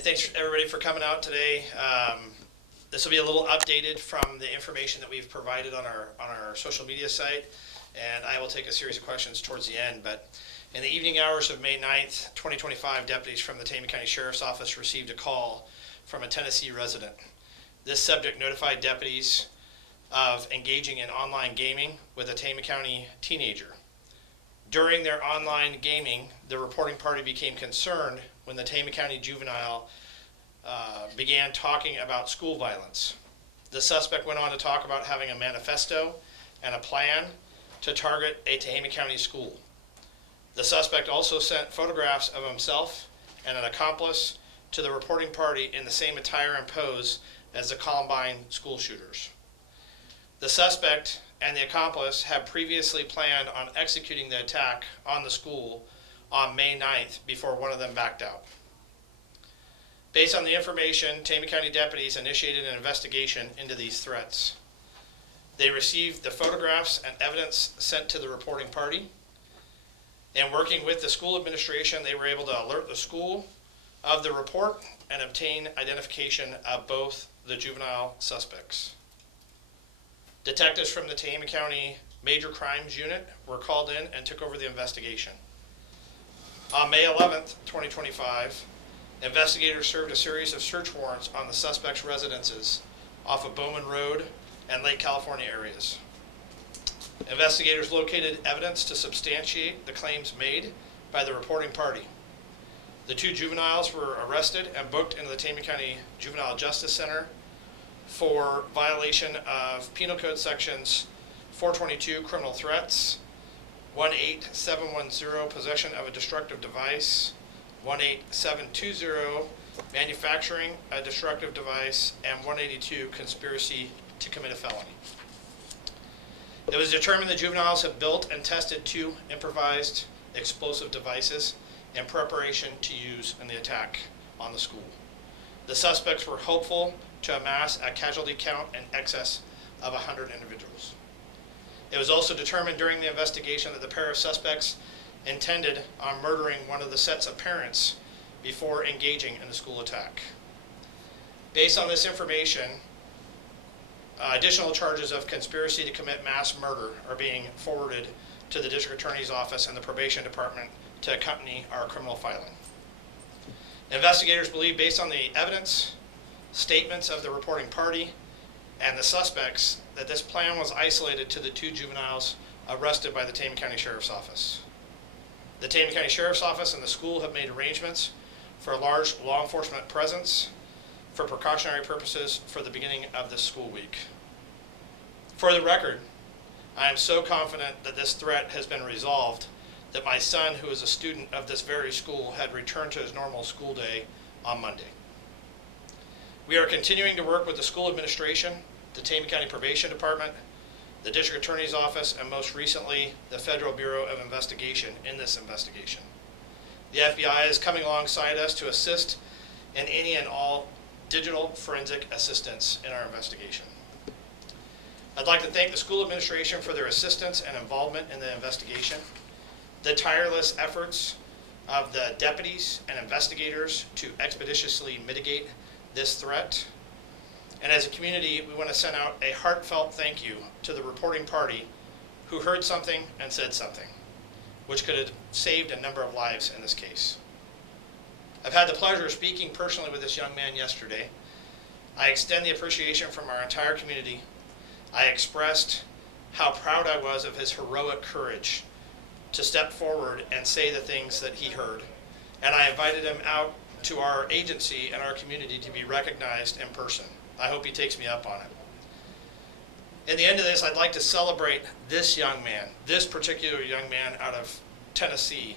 Hey, thanks everybody for coming out today. This will be a little updated from the information that we've provided on our social media site, and I will take a series of questions towards the end. But in the evening hours of May 9th, 2025, deputies from the Tehama County Sheriff's Office received a call from a Tennessee resident. This subject notified deputies of engaging in online gaming with a Tehama County teenager. During their online gaming, the reporting party became concerned when the Tehama County juvenile began talking about school violence. The suspect went on to talk about having a manifesto and a plan to target a Tehama County school. The suspect also sent photographs of himself and an accomplice to the reporting party in the same attire and pose as the Columbine school shooters. The suspect and the accomplice had previously planned on executing the attack on the school on May 9th before one of them backed out. Based on the information, Tehama County deputies initiated an investigation into these threats. They received the photographs and evidence sent to the reporting party, and working with the school administration, they were able to alert the school of the report and obtain identification of both the juvenile suspects. Detectives from the Tehama County Major Crimes Unit were called in and took over the investigation. On May 11th, 2025, investigators served a series of search warrants on the suspect's residences off of Bowman Road and Lake California areas. Investigators located evidence to substantiate the claims made by the reporting party. The two juveniles were arrested and booked into the Tehama County Juvenile Justice Center for violation of Penal Code Sections 422, criminal threats, 18710, possession of a destructive device, 18720, manufacturing a destructive device, and 182, conspiracy to commit a felony. It was determined the juveniles have built and tested two improvised explosive devices in preparation to use in the attack on the school. The suspects were hopeful to amass a casualty count in excess of 100 individuals. It was also determined during the investigation that the pair of suspects intended on murdering one of the sets of parents before engaging in the school attack. Based on this information, additional charges of conspiracy to commit mass murder are being forwarded to the District Attorney's Office and the Probation Department to accompany our criminal filing. Investigators believe, based on the evidence, statements of the reporting party, and the suspects, that this plan was isolated to the two juveniles arrested by the Tehama County Sheriff's Office. The Tehama County Sheriff's Office and the school have made arrangements for a large law enforcement presence for precautionary purposes for the beginning of this school week. For the record, I am so confident that this threat has been resolved that my son, who is a student of this very school, had returned to his normal school day on Monday. We are continuing to work with the school administration, the Tehama County Probation Department, the District Attorney's Office, and most recently, the Federal Bureau of Investigation in this investigation. The FBI is coming alongside us to assist in any and all digital forensic assistance in our investigation. I'd like to thank the school administration for their assistance and involvement in the investigation, the tireless efforts of the deputies and investigators to expeditiously mitigate this threat. And as a community, we want to send out a heartfelt thank you to the reporting party who heard something and said something, which could have saved a number of lives in this case. I've had the pleasure of speaking personally with this young man yesterday. I extend the appreciation from our entire community. I expressed how proud I was of his heroic courage to step forward and say the things that he heard. And I invited him out to our agency and our community to be recognized in person. I hope he takes me up on it. In the end of this, I'd like to celebrate this young man, this particular young man out of Tennessee,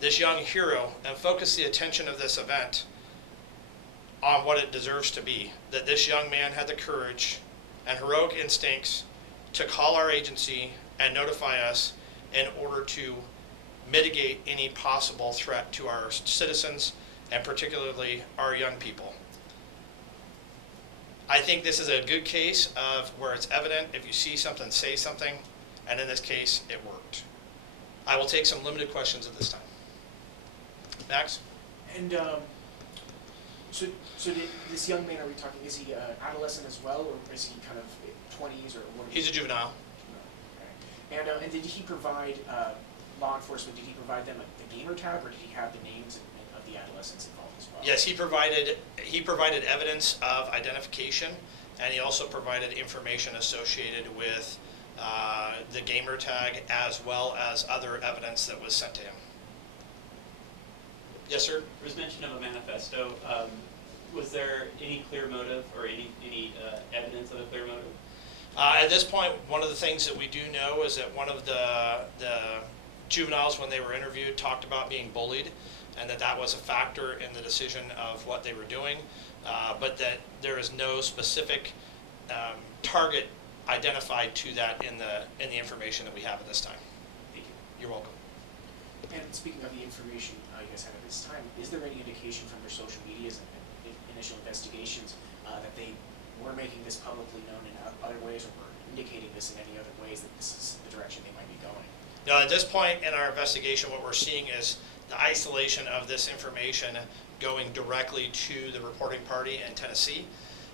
this young hero, and focus the attention of this event on what it deserves to be, that this young man had the courage and heroic instincts to call our agency and notify us in order to mitigate any possible threat to our citizens and particularly our young people. I think this is a good case of where it's evident if you see something, say something, and in this case, it worked. I will take some limited questions at this time. Max? And So this young man, are we talking, is he adolescent as well, or is he kind of 20s, or what? He's a juvenile. Okay. And did he provide, law enforcement, did he provide them the gamer tag, or did he have the names of the adolescents involved as well? Yes, he provided evidence of identification, and he also provided information associated with the gamer tag, as well as other evidence that was sent to him. Yes, sir? There was mention of a manifesto. Was there any clear motive or any evidence of a clear motive? At this point, one of the things that we do know is that one of the juveniles, when they were interviewed, talked about being bullied, and that was a factor in the decision of what they were doing, but that there is no specific target identified to that in the information that we have at this time. Thank you. You're welcome. And speaking of the information you guys have at this time, is there any indication from their social medias and initial investigations that they were making this publicly known in other ways, or were indicating this in any other ways, that this is the direction they might be going? No, at this point in our investigation, what we're seeing is the isolation of this information going directly to the reporting party in Tennessee,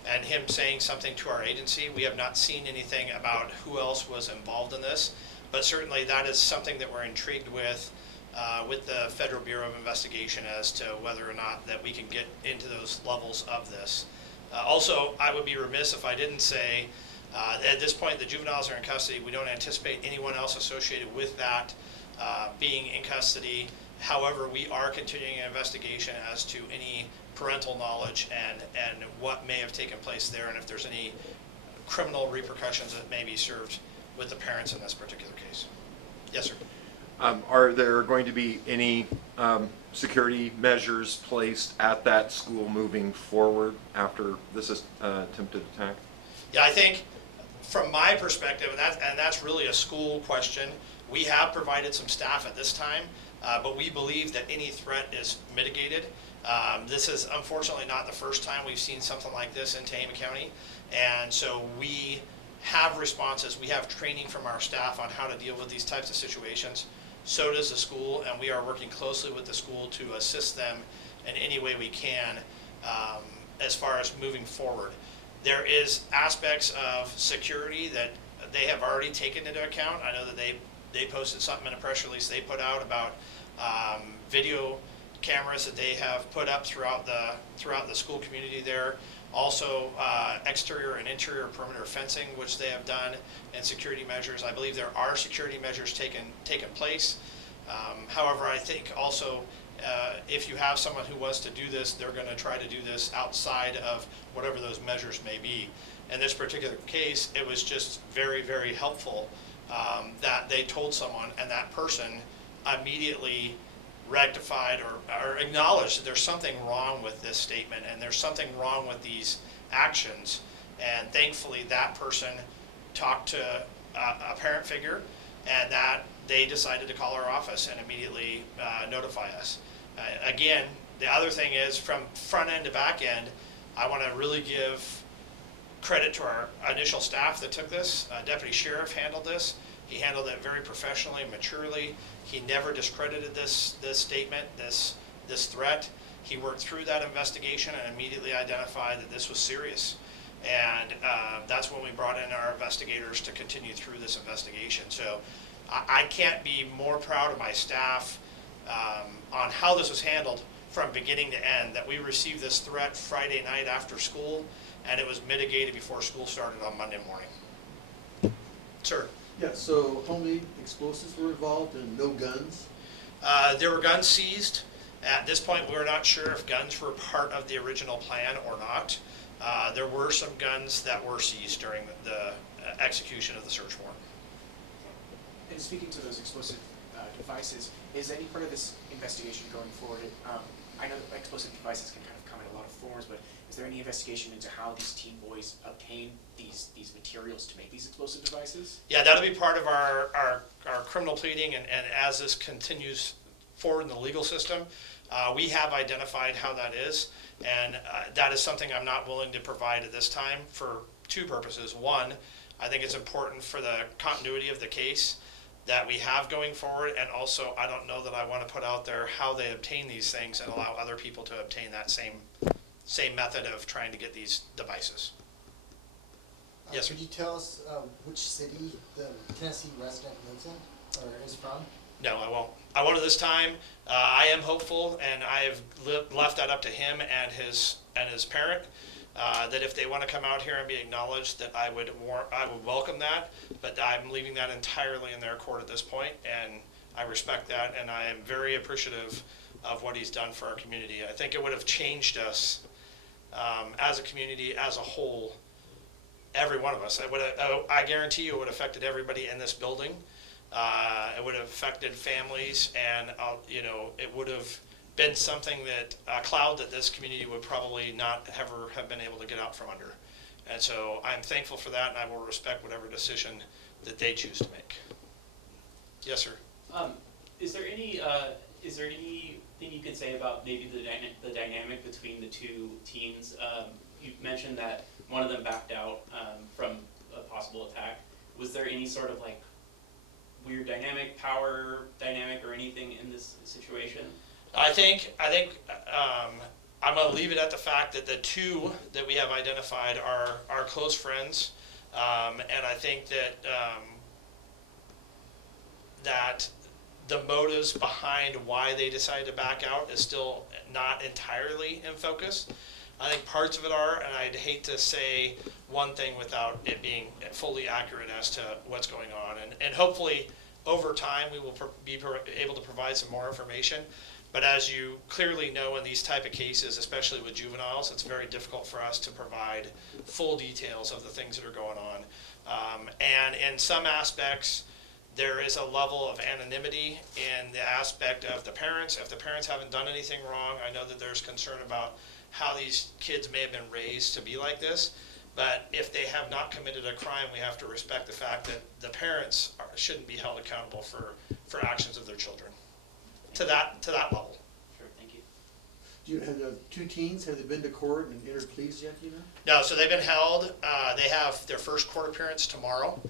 and him saying something to our agency. We have not seen anything about who else was involved in this, but certainly that is something that we're intrigued with the Federal Bureau of Investigation as to whether or not that we can get into those levels of this. Also, I would be remiss if I didn't say, at this point the juveniles are in custody. We don't anticipate anyone else associated with that being in custody. However, we are continuing an investigation as to any parental knowledge and what may have taken place there, and if there's any criminal repercussions that may be served with the parents in this particular case. Yes, sir. Are there going to be any security measures placed at that school moving forward after this is attempted attack? Yeah, I think from my perspective, and that's really a school question, we have provided some staff at this time, but we believe that any threat is mitigated. This is unfortunately not the first time we've seen something like this in Tehama County, and so we have responses. We have training from our staff on how to deal with these types of situations. So does the school, and we are working closely with the school to assist them in any way we can as far as moving forward. There is aspects of security that they have already taken into account. I know that they posted something in a press release they put out about video cameras that they have put up throughout the school community there. Also, exterior and interior perimeter fencing, which they have done, and security measures. I believe there are security measures taken place. However, I think also if you have someone who wants to do this, they're going to try to do this outside of whatever those measures may be. In this particular case, it was just very, very helpful that they told someone, and that person immediately rectified or acknowledged that there's something wrong with this statement and there's something wrong with these actions, and thankfully that person talked to a parent figure, and that they decided to call our office and immediately notify us. Again, the other thing is, from front end to back end, I want to really give credit to our initial staff that took this. Deputy Sheriff handled this. He handled it very professionally and maturely. He never discredited this statement, this threat. He worked through that investigation and immediately identified that this was serious. And that's when we brought in our investigators to continue through this investigation. So I can't be more proud of my staff on how this was handled from beginning to end, that we received this threat Friday night after school, and it was mitigated before school started on Monday morning. Sir? Yeah, so how many explosives were involved and no guns? There were guns seized. At this point, we're not sure if guns were part of the original plan or not. There were some guns that were seized during the execution of the search warrant. And speaking to those explosive devices, is any part of this investigation going forward? I know that explosive devices can kind of come in a lot of forms, but is there any investigation into how these teen boys obtain these materials to make these explosive devices? Yeah, that'll be part of our criminal pleading, and as this continues forward in the legal system, we have identified how that is, and that is something I'm not willing to provide at this time for two purposes. One, I think it's important for the continuity of the case that we have going forward, and also I don't know that I want to put out there how they obtain these things and allow other people to obtain that same same method of trying to get these devices. Yes, sir. Could you tell us which city the Tennessee resident lives in or is from? No, I won't. I won't at this time. I am hopeful, and I have left that up to him and his parent. That if they want to come out here and be acknowledged, that I would welcome that. But I'm leaving that entirely in their court at this point, and I respect that, and I am very appreciative of what he's done for our community. I think it would have changed us as a community as a whole. Every one of us. I guarantee you, it would have affected everybody in this building. It would have affected families, and it would have been something that a cloud that this community would probably not ever have been able to get out from under. And so I'm thankful for that, and I will respect whatever decision that they choose to make. Yes, sir. Is there anything you can say about maybe the dynamic between the two teams? You mentioned that one of them backed out from a possible attack. Was there any sort of like weird power dynamic, or anything in this situation? I think I'm going to leave it at the fact that the two that we have identified are close friends, and I think that the motives behind why they decided to back out is still not entirely in focus. I think parts of it are, and I'd hate to say one thing without it being fully accurate as to what's going on. And hopefully, over time, we will be able to provide some more information. But as you clearly know in these type of cases, especially with juveniles, it's very difficult for us to provide full details of the things that are going on. And in some aspects, there is a level of anonymity in the aspect of the parents. If the parents haven't done anything wrong, I know that there's concern about how these kids may have been raised to be like this. But if they have not committed a crime, we have to respect the fact that the parents shouldn't be held accountable for actions of their children. To that level. Sure, thank you. Do you have the two teens, have they been to court and entered pleas yet, you know? No, so they've been held. They have their first court appearance tomorrow.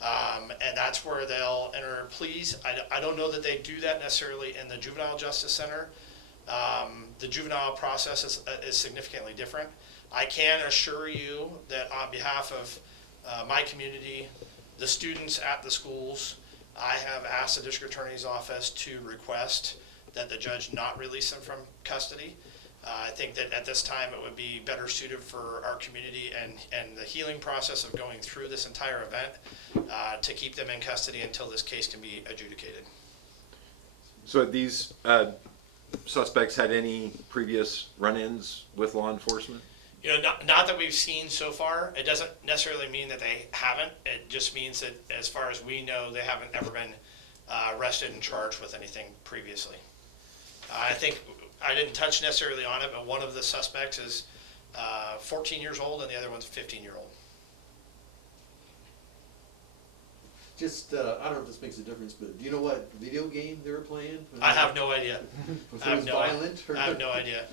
And that's where they'll enter pleas. I don't know that they do that necessarily in the Juvenile Justice Center. The juvenile process is significantly different. I can assure you that on behalf of my community, the students at the schools, I have asked the district attorney's office to request that the judge not release them from custody. I think that at this time it would be better suited for our community and the healing process of going through this entire event to keep them in custody until this case can be adjudicated. So have these suspects had any previous run-ins with law enforcement? You know, not that we've seen so far. It doesn't necessarily mean that they haven't. It just means that as far as we know, they haven't ever been arrested and charged with anything previously. I think I didn't touch necessarily on it, but one of the suspects is 14 years old and the other one's 15-year-old. Just, I don't know if this makes a difference, but do you know what video game they were playing? I have no idea. If it was violent? I have no idea.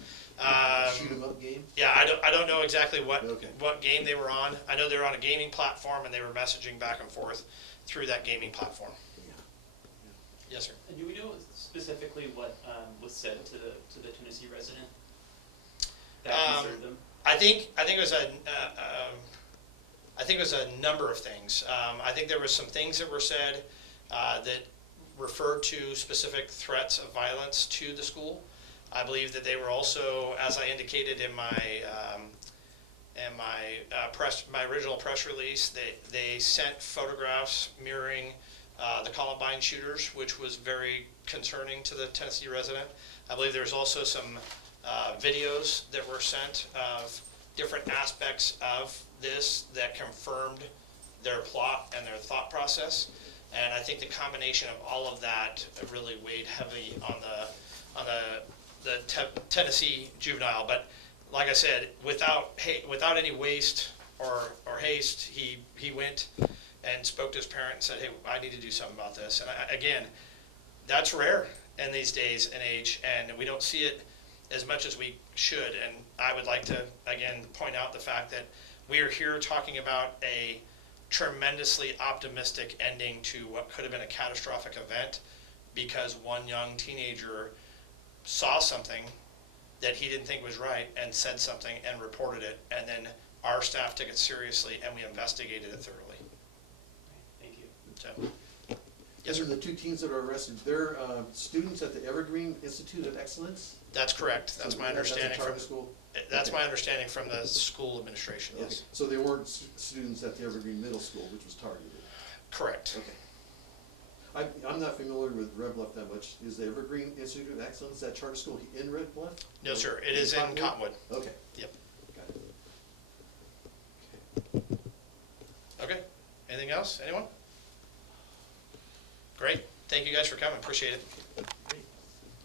Shoot 'em up game? Yeah, I don't know exactly what Okay. game they were on. I know they were on a gaming platform and they were messaging back and forth through that gaming platform. Yeah. Yes, sir. And do we know specifically what was said to the Tennessee resident that concerned them? I think it was a number of things. I think there were some things that were said that referred to specific threats of violence to the school. I believe that they were also, as I indicated in my original press release, they sent photographs mirroring the Columbine shooters, which was very concerning to the Tennessee resident. I believe there's also some videos that were sent of different aspects of this that confirmed their plot and their thought process. And I think the combination of all of that really weighed heavily on the Tennessee juvenile. But like I said, without any waste or haste, he went and spoke to his parent and said, "Hey, I need to do something about this." And again, that's rare in these days and age, and we don't see it as much as we should. And I would like to again point out the fact that we are here talking about a tremendously optimistic ending to what could have been a catastrophic event because one young teenager saw something that he didn't think was right and said something and reported it, and then our staff took it seriously and we investigated it thoroughly. Thank you. So, yes, These are sir. the two teens that are arrested, they're students at the Evergreen Institute of Excellence? That's correct. That's So my understanding That's a charter from, school? that's Okay. my understanding from the school administration, Okay. yes. So they weren't students at the Evergreen Middle School, which was targeted? Correct. Okay. I'm not familiar with Red Bluff that much. Is the Evergreen Institute of Excellence that charter school in Red Bluff? No, sir. It is in Cottonwood. Okay. Yep. Got it. Okay. Anything else? Anyone? Great. Thank you guys for coming. Appreciate it.